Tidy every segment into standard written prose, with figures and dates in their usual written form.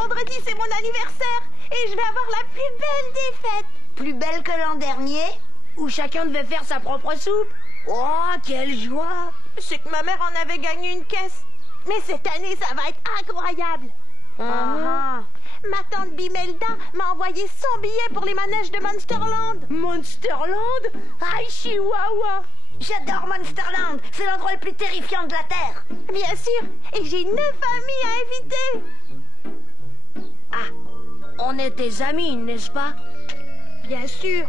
vendredi, c'est mon anniversaire et je vais avoir la plus belle des fêtes. Plus belle que l'an dernier, où chacun devait faire sa propre soupe. Oh, quelle joie! C'est que ma mère en avait gagné une caisse. Mais cette année, ça va être incroyable. Ma tante Bimelda m'a envoyé 100 billets pour les manèges de Monsterland. Monsterland? Aïe, chihuahua! J'adore Monsterland, c'est l'endroit le plus terrifiant de la Terre. Bien sûr, et j'ai 9 amis à inviter. Ah, on est tes amis, n'est-ce pas? Bien sûr.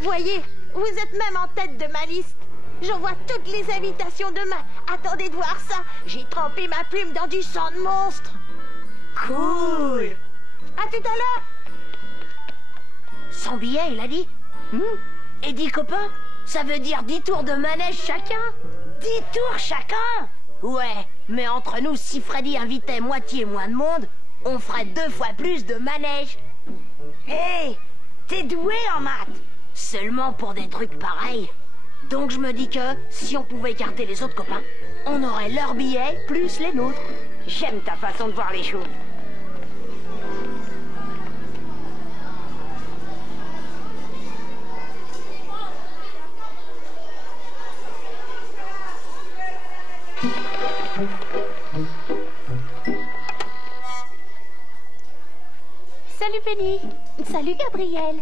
Voyez, vous êtes même en tête de ma liste. J'envoie toutes les invitations demain. Attendez de voir ça. J'ai trempé ma plume dans du sang de monstre. Cool! À tout à l'heure. 100 billets, il a dit. Et 10 copains, ça veut dire 10 tours de manège chacun. 10 tours chacun? Ouais, mais entre nous, si Freddy invitait moitié moins de monde, on ferait 2 fois plus de manège. Hé, t'es doué en maths. Seulement pour des trucs pareils. Donc je me dis que si on pouvait écarter les autres copains, on aurait leurs billets plus les nôtres. J'aime ta façon de voir les choses. Salut Penny. Salut Gabriel.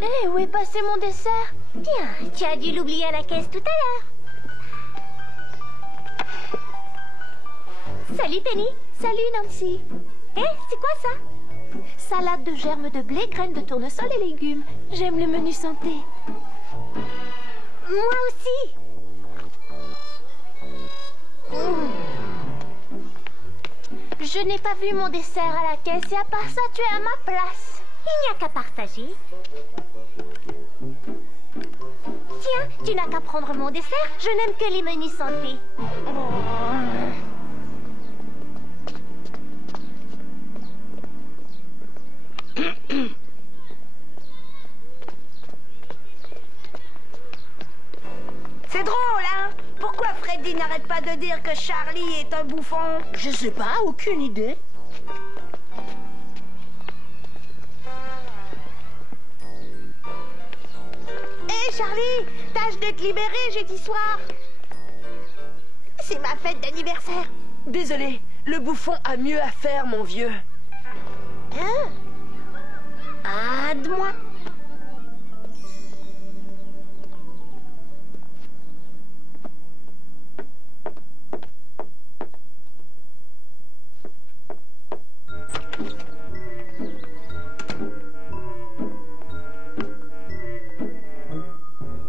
Hé, où est passé mon dessert? Tiens, tu as dû l'oublier à la caisse tout à l'heure. Salut Penny. Salut Nancy. Hé, c'est quoi ça? Salade de germes de blé, graines de tournesol et légumes. J'aime le menu santé. Moi aussi. Je n'ai pas vu mon dessert à la caisse et à part ça, tu es à ma place. Il n'y a qu'à partager. Tiens, tu n'as qu'à prendre mon dessert. Je n'aime que les menus santé. C'est drôle, hein? Pourquoi Freddy n'arrête pas de dire que Charlie est un bouffon? Je sais pas, aucune idée. Hé Charlie, tâche de te libérer jeudi soir. C'est ma fête d'anniversaire. Désolé, le bouffon a mieux à faire, mon vieux. Hein? Aide-moi.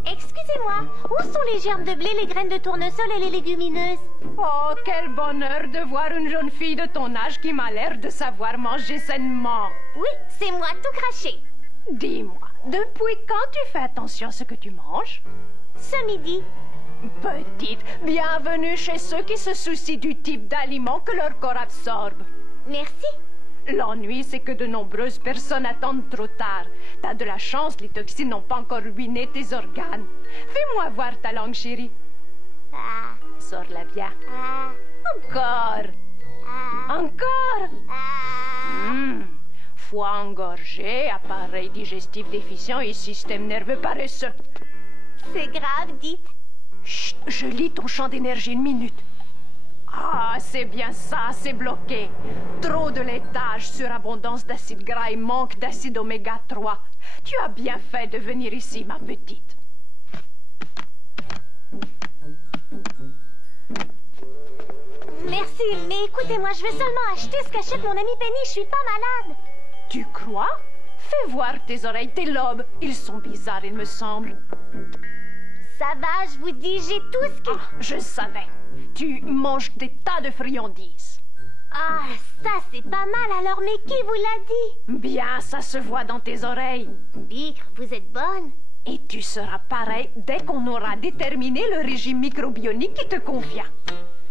Excusez-moi, où sont les germes de blé, les graines de tournesol et les légumineuses? Oh, quel bonheur de voir une jeune fille de ton âge qui m'a l'air de savoir manger sainement. Oui, c'est moi, tout craché. Dis-moi, depuis quand tu fais attention à ce que tu manges? Ce midi. Petite, bienvenue chez ceux qui se soucient du type d'aliments que leur corps absorbe. Merci. L'ennui, c'est que de nombreuses personnes attendent trop tard. T'as de la chance, les toxines n'ont pas encore ruiné tes organes. Fais-moi voir ta langue, chérie. Ah, Sors-la bien. ah, Encore. ah, Encore. ah. Foie engorgé, appareil digestif déficient et système nerveux paresseux. C'est grave, dites. Chut, je lis ton champ d'énergie une minute. Ah, c'est bien ça, c'est bloqué. Trop de laitage, surabondance d'acide gras et manque d'acide oméga 3. Tu as bien fait de venir ici, ma petite. Merci, mais écoutez-moi, je vais seulement acheter ce qu'achète mon ami Penny, je suis pas malade. Tu crois? Fais voir tes oreilles, tes lobes. Ils sont bizarres, il me semble. Ça va, je vous dis, j'ai tout ce qui... Ah, je savais. Tu manges des tas de friandises. Ah, ça c'est pas mal alors, mais qui vous l'a dit? Bien, ça se voit dans tes oreilles. Bigre, vous êtes bonne. Et tu seras pareil dès qu'on aura déterminé le régime microbionique qui te convient.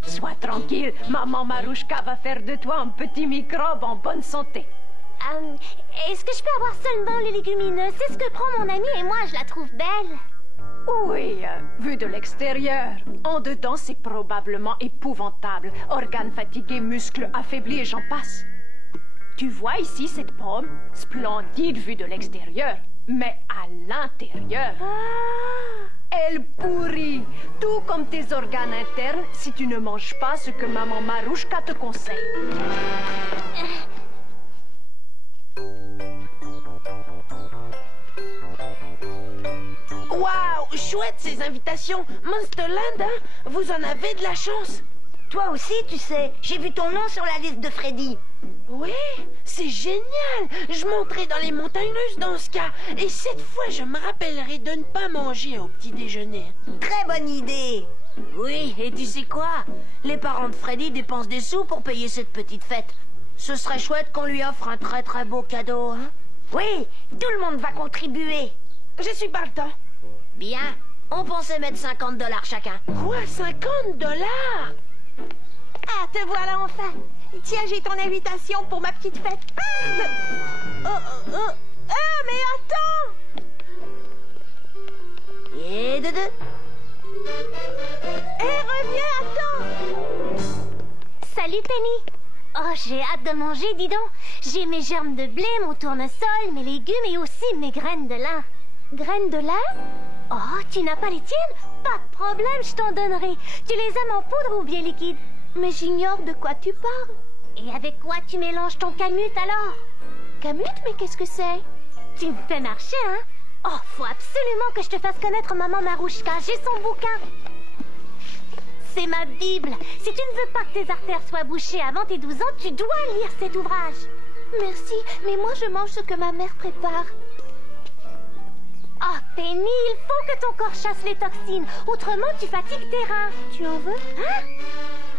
Sois tranquille, maman Marouchka va faire de toi un petit microbe en bonne santé. Est-ce que je peux avoir seulement les légumineuses? C'est ce que prend mon ami et moi, je la trouve belle. Oui, vu de l'extérieur. En dedans, c'est probablement épouvantable. Organes fatigués, muscles affaiblis et j'en passe. Tu vois ici cette pomme? Splendide vue de l'extérieur. Mais à l'intérieur, elle pourrit. Tout comme tes organes internes si tu ne manges pas ce que maman Marouchka te conseille. Waouh, chouette ces invitations. Monsterland, hein? Vous en avez de la chance. Toi aussi, tu sais, j'ai vu ton nom sur la liste de Freddy. Oui, c'est génial. Je monterai dans les montagnes russes dans ce cas. Et cette fois, je me rappellerai de ne pas manger au petit déjeuner. Très bonne idée. Oui, et tu sais quoi? Les parents de Freddy dépensent des sous pour payer cette petite fête. Ce serait chouette qu'on lui offre un très très beau cadeau, hein? Oui, tout le monde va contribuer. Je suis partant. Bien, on pensait mettre $50 chacun. Quoi, $50? Ah, te voilà enfin. Tiens, j'ai ton invitation pour ma petite fête. Mais attends! Et de deux. Reviens, attends! Salut Penny. Oh, j'ai hâte de manger, dis donc. J'ai mes germes de blé, mon tournesol, mes légumes et aussi mes graines de lin. Graines de lin? Oh, tu n'as pas les tiennes? Pas de problème, je t'en donnerai. Tu les aimes en poudre ou bien liquide? Mais j'ignore de quoi tu parles. Et avec quoi tu mélanges ton camut alors? Camut? Mais qu'est-ce que c'est? Tu me fais marcher, hein? Oh, faut absolument que je te fasse connaître maman Marouchka. J'ai son bouquin. C'est ma Bible. Si tu ne veux pas que tes artères soient bouchées avant tes 12 ans, tu dois lire cet ouvrage. Merci, mais moi je mange ce que ma mère prépare. Oh, Penny, il faut que ton corps chasse les toxines. Autrement, tu fatigues tes reins. Tu en veux? Hein?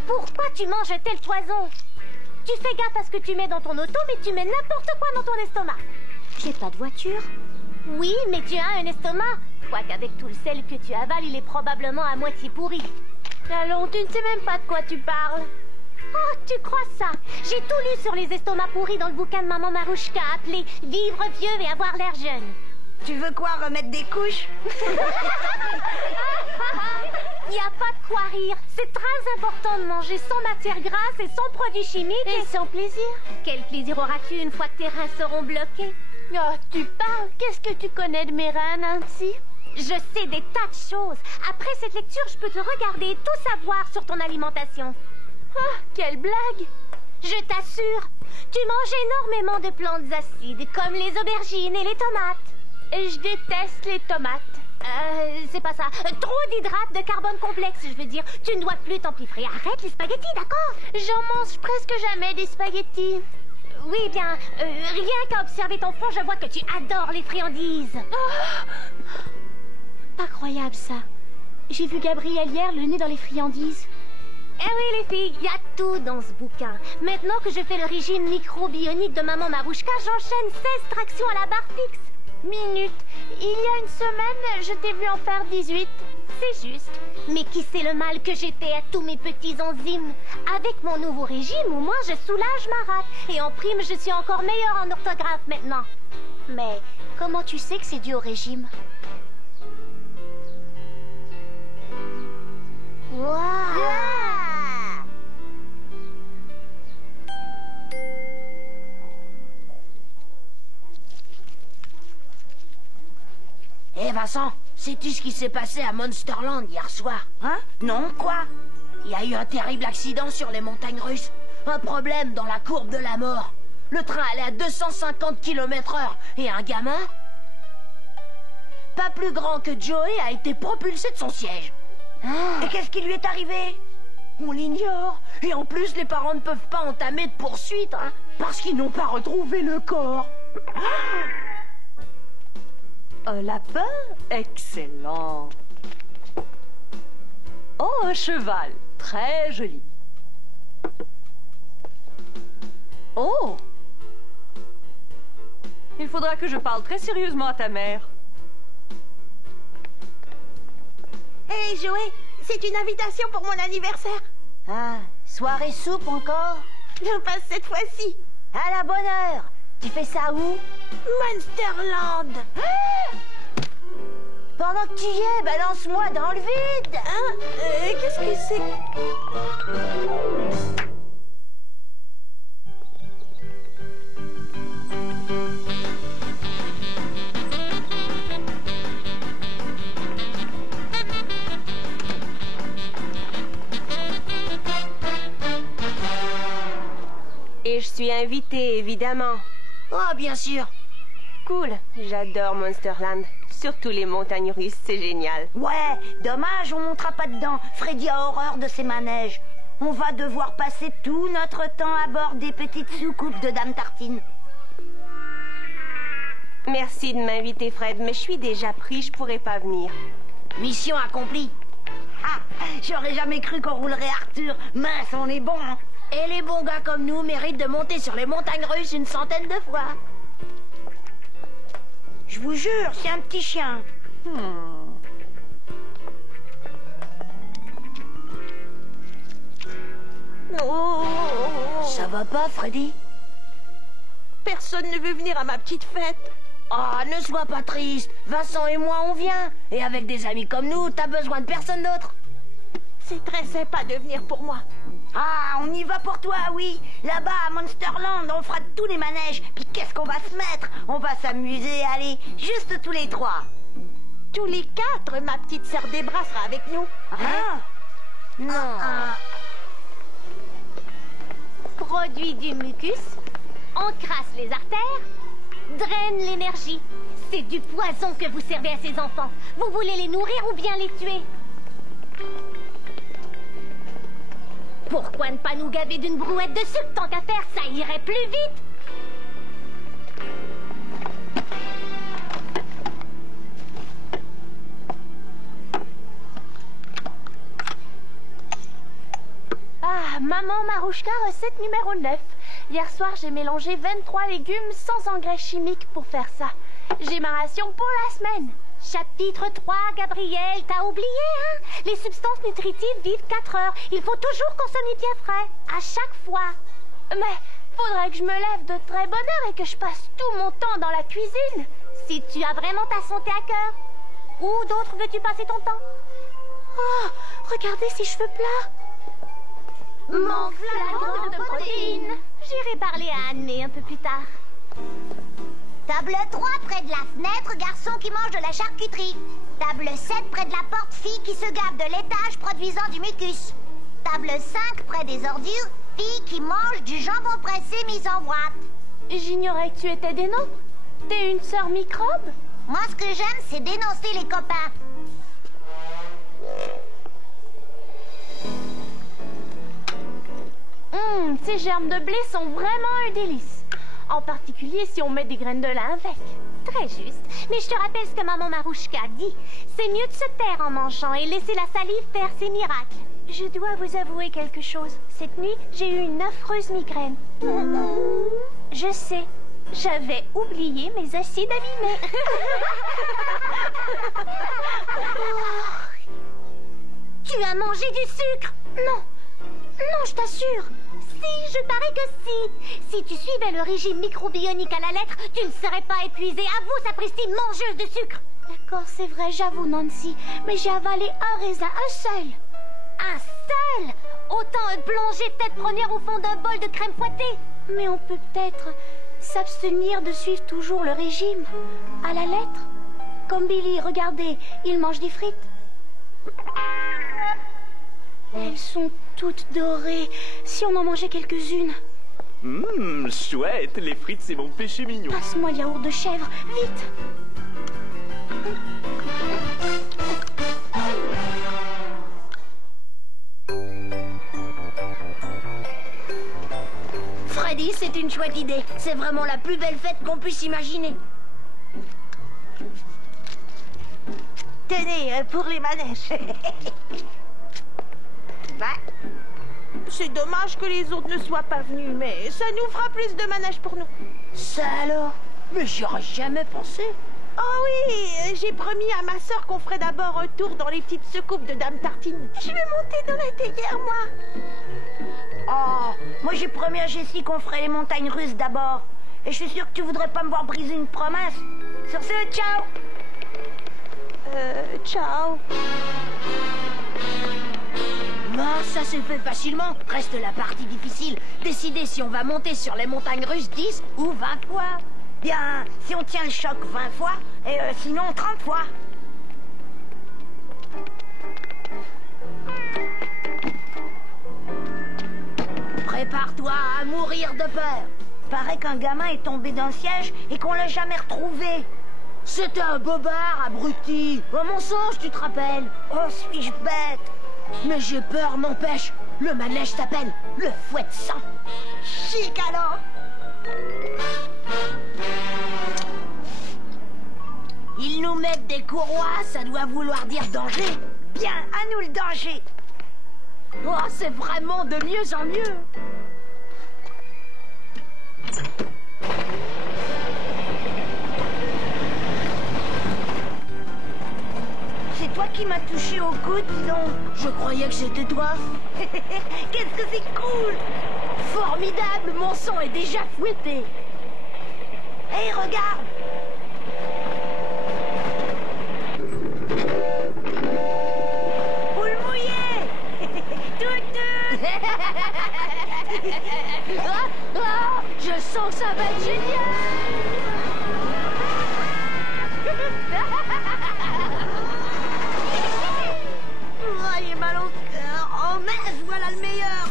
Pourquoi tu manges tel poison? Tu fais gaffe à ce que tu mets dans ton auto, mais tu mets n'importe quoi dans ton estomac. J'ai pas de voiture. Oui, mais tu as un estomac. Quoiqu'avec tout le sel que tu avales, il est probablement à moitié pourri. Allons, tu ne sais même pas de quoi tu parles. Oh, tu crois ça? J'ai tout lu sur les estomacs pourris dans le bouquin de maman Marouchka appelé « Vivre vieux et avoir l'air jeune ». Tu veux quoi, remettre des couches? Il n'y a pas de quoi rire. C'est très important de manger sans matière grasse et sans produits chimiques. Et sans plaisir. Quel plaisir auras-tu une fois que tes reins seront bloqués? Oh, tu parles? Qu'est-ce que tu connais de mes reins, Nancy? Je sais des tas de choses. Après cette lecture, je peux te regarder et tout savoir sur ton alimentation. Ah, quelle blague! Je t'assure, tu manges énormément de plantes acides, comme les aubergines et les tomates. Je déteste les tomates. C'est pas ça. Trop d'hydrates de carbone complexe, je veux dire. Tu ne dois plus t'empiffrer. Arrête les spaghettis, d'accord? J'en mange presque jamais des spaghettis. Oui, bien, rien qu'à observer ton front, je vois que tu adores les friandises. Oh, incroyable, ça. J'ai vu Gabriel hier, le nez dans les friandises. Eh oui, les filles, il y a tout dans ce bouquin. Maintenant que je fais le régime microbionique de maman Marouchka, j'enchaîne 16 tractions à la barre fixe. Minute. Il y a une semaine, je t'ai vu en faire 18. C'est juste. Mais qui sait le mal que j'ai fait à tous mes petits enzymes? Avec mon nouveau régime, au moins je soulage ma rate. Et en prime, je suis encore meilleure en orthographe maintenant. Mais comment tu sais que c'est dû au régime? Waouh! Hé Vincent, sais-tu ce qui s'est passé à Monsterland hier soir? Hein? Non, quoi? Il y a eu un terrible accident sur les montagnes russes. Un problème dans la courbe de la mort. Le train allait à 250 km/h et un gamin, pas plus grand que Joey, a été propulsé de son siège. Et qu'est-ce qui lui est arrivé? On l'ignore. Et en plus, les parents ne peuvent pas entamer de poursuite, hein, parce qu'ils n'ont pas retrouvé le corps. Un lapin? Excellent. Oh, un cheval. Très joli. Oh! Il faudra que je parle très sérieusement à ta mère. Hé, Joey, c'est une invitation pour mon anniversaire. Ah, soirée soupe encore? Je passe cette fois-ci. À la bonne heure. Tu fais ça où? Monsterland. Pendant Pendant que tu y es, balance-moi dans le vide. Hein? Qu'est-ce que c'est? Et je suis invitée, évidemment. Oh, bien sûr. Cool, j'adore Monsterland. Surtout les montagnes russes, c'est génial. Ouais, dommage, on montera pas dedans. Freddy a horreur de ces manèges. On va devoir passer tout notre temps à bord des petites soucoupes de Dame Tartine. Merci de m'inviter, Fred, mais je suis déjà pris, je pourrais pas venir. Mission accomplie. Ah, j'aurais jamais cru qu'on roulerait Arthur. Mince, on est bon. Hein. Et les bons gars comme nous méritent de monter sur les montagnes russes une centaine de fois. Je vous jure, c'est un petit chien. Oh. Ça va pas, Freddy? Personne ne veut venir à ma petite fête. Ah, ne sois pas triste. Vincent et moi, on vient. Et avec des amis comme nous, t'as besoin de personne d'autre. C'est très sympa de venir pour moi. Ah, on y va pour toi, oui. Là-bas, à Monsterland, on fera tous les manèges. Puis qu'est-ce qu'on va se mettre? On va s'amuser, allez, juste tous les trois. Tous les quatre, ma petite sœur Debra sera avec nous. Hein? Non. Produit du mucus, encrasse les artères, draine l'énergie. C'est du poison que vous servez à ces enfants. Vous voulez les nourrir ou bien les tuer? Pourquoi ne pas nous gaver d'une brouette de sucre? Tant qu'à faire, ça irait plus vite. Ah, Maman Marouchka, recette numéro 9. Hier soir, j'ai mélangé 23 légumes sans engrais chimiques pour faire ça. J'ai ma ration pour la semaine. Chapitre 3, Gabriel, t'as oublié, hein? Les substances nutritives vivent 4 heures. Il faut toujours consommer bien frais, à chaque fois. Mais faudrait que je me lève de très bonne heure et que je passe tout mon temps dans la cuisine. Si tu as vraiment ta santé à cœur. Où d'autre veux-tu passer ton temps? Oh, regardez ces cheveux plats. Mon flacon de protéines. J'irai parler à Anne un peu plus tard. Table 3 près de la fenêtre, garçon qui mange de la charcuterie. Table 7 près de la porte, fille qui se gave de laitage produisant du mucus. Table 5 près des ordures, fille qui mange du jambon pressé mis en boîte. J'ignorais que tu étais des nôtres. T'es une sœur microbe? Moi, ce que j'aime, c'est dénoncer les copains. Ces germes de blé sont vraiment un délice. En particulier si on met des graines de lin avec. Très juste. Mais je te rappelle ce que maman Marouchka dit. C'est mieux de se taire en mangeant et laisser la salive faire ses miracles. Je dois vous avouer quelque chose. Cette nuit, j'ai eu une affreuse migraine. Je sais. J'avais oublié mes acides abîmés. Tu as mangé du sucre? Non. Non, je t'assure. Si, je parie que si. Si tu suivais le régime microbionique à la lettre, tu ne serais pas épuisée. Avoue, sapristi, mangeuse de sucre. D'accord, c'est vrai, j'avoue, Nancy. Mais j'ai avalé un raisin, un seul. Un seul? Autant plonger tête première au fond d'un bol de crème fouettée. Mais on peut peut-être s'abstenir de suivre toujours le régime. À la lettre. Comme Billy, regardez, il mange des frites. Elles sont toutes dorées. Si on en mangeait quelques-unes. Chouette, les frites, c'est mon péché mignon. Passe-moi le yaourt de chèvre, vite. Freddy, c'est une chouette idée. C'est vraiment la plus belle fête qu'on puisse imaginer. Tenez, pour les manèges. C'est dommage que les autres ne soient pas venus, mais ça nous fera plus de manèges pour nous. Ça alors? Mais j'y aurais jamais pensé. Oh oui, j'ai promis à ma sœur qu'on ferait d'abord un tour dans les petites soucoupes de Dame Tartine. Je vais monter dans la théière, moi. Oh, moi j'ai promis à Jessie qu'on ferait les montagnes russes d'abord. Et je suis sûre que tu voudrais pas me voir briser une promesse. Sur ce, ciao. ciao. Ça se fait facilement. Reste la partie difficile. Décider si on va monter sur les montagnes russes 10 ou 20 fois. Bien, si on tient le choc 20 fois, et sinon 30 fois. Prépare-toi à mourir de peur. Paraît qu'un gamin est tombé d'un siège et qu'on l'a jamais retrouvé. C'était un bobard, abruti. Oh, mensonge, tu te rappelles? Oh, suis-je bête? Mais j'ai peur, n'empêche. Le manège s'appelle le fouet de sang. Chic alors. Ils nous mettent des courroies, ça doit vouloir dire danger. Bien, à nous le danger. Oh, c'est vraiment de mieux en mieux. C'est toi qui m'as touché au coude, dis donc. Je croyais que c'était toi. Qu'est-ce que c'est cool. Formidable, mon sang est déjà fouetté. Hé, regarde. Boule mouillée. Je sens que ça va être génial. Oh, il est mal au cœur. Oh mince, voilà le meilleur.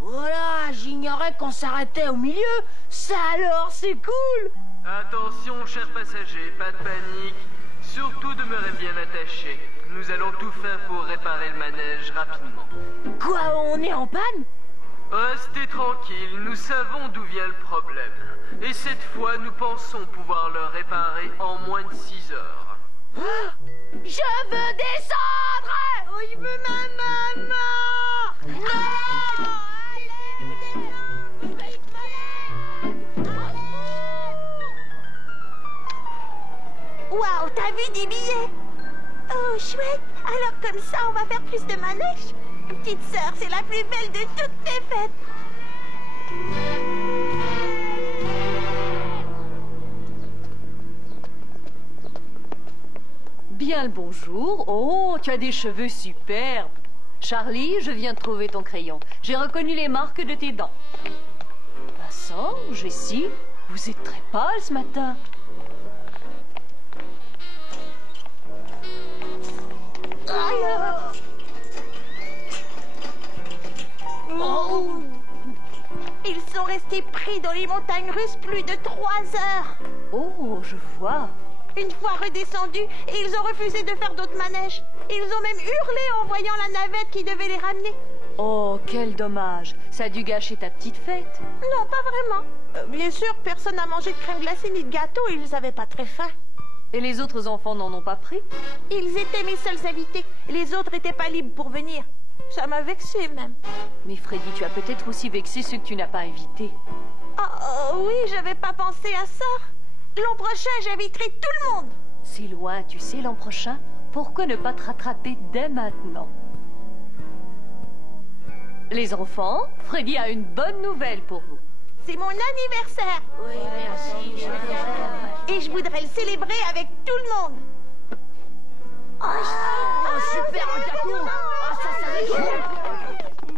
Voilà, j'ignorais qu'on s'arrêtait au milieu. Ça alors, c'est cool. Attention, chers passagers, pas de panique. Surtout demeurez bien attachés. Nous allons tout faire pour réparer le manège rapidement. Quoi, on est en panne? Restez tranquilles, nous savons d'où vient le problème. Et cette fois, nous pensons pouvoir le réparer en moins de 6 heures. Je veux descendre. Oh, je veux ma maman. Non. Waouh, t'as vu des billets? Oh, chouette. Alors comme ça, on va faire plus de manèges. Petite sœur, c'est la plus belle de toutes mes fêtes. Bien le bonjour. Oh, tu as des cheveux superbes. Charlie, je viens de trouver ton crayon. J'ai reconnu les marques de tes dents. Vincent, Jessie, vous êtes très pâle ce matin. Oh. Ils sont restés pris dans les montagnes russes plus de 3 heures. Oh, je vois. Une fois redescendus, ils ont refusé de faire d'autres manèges. Ils ont même hurlé en voyant la navette qui devait les ramener. Oh, quel dommage. Ça a dû gâcher ta petite fête. Non, pas vraiment. Bien sûr, personne n'a mangé de crème glacée ni de gâteau. Ils n'avaient pas très faim. Et les autres enfants n'en ont pas pris? Ils étaient mes seuls invités. Les autres n'étaient pas libres pour venir. Ça m'a vexée même. Mais Freddy, tu as peut-être aussi vexé ceux que tu n'as pas invités. Oh oui, j'avais pas pensé à ça. L'an prochain, j'inviterai tout le monde. C'est loin, tu sais, l'an prochain. Pourquoi ne pas te rattraper dès maintenant? Les enfants, Freddy a une bonne nouvelle pour vous. C'est mon anniversaire. Oui, merci. Et je voudrais le célébrer avec tout le monde. Oh, super, un gâteau. Oh, ça va être cool.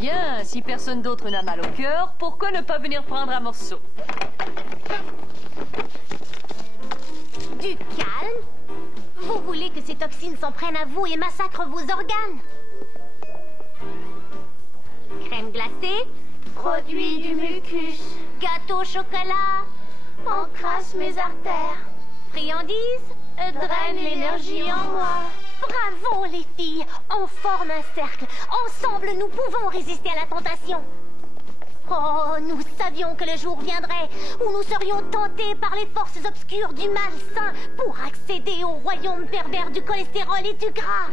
Bien, si personne d'autre n'a mal au cœur, pourquoi ne pas venir prendre un morceau? Du calme? Vous voulez que ces toxines s'en prennent à vous et massacrent vos organes? Crème glacée? Produit du mucus. Gâteau au chocolat? Encrasse mes artères. Friandises? Draine l'énergie en moi. Bravo les filles! On forme un cercle. Ensemble, nous pouvons résister à la tentation. Oh, nous savions que le jour viendrait où nous serions tentés par les forces obscures du malsain pour accéder au royaume pervers du cholestérol et du gras.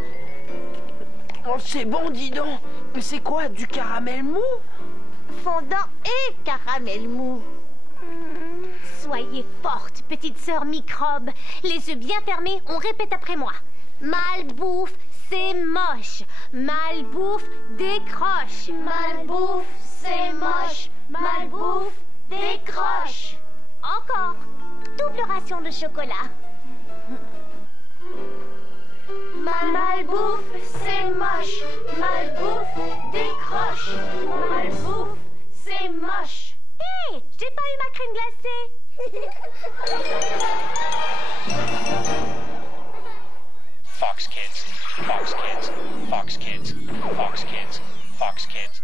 Oh, c'est bon, dis donc. Mais c'est quoi, du caramel mou? Fondant et caramel mou. Soyez forte, petite sœur microbe. Les yeux bien fermés, on répète après moi. Malbouffe, c'est moche. Malbouffe, décroche. Malbouffe, c'est moche. Malbouffe, décroche. Encore. double ration de chocolat. Malbouffe, c'est moche. Malbouffe, décroche. Malbouffe, c'est moche. Hé, j'ai pas eu ma crème glacée. Fox Kids, Fox Kids, Fox Kids, Fox Kids, Fox Kids.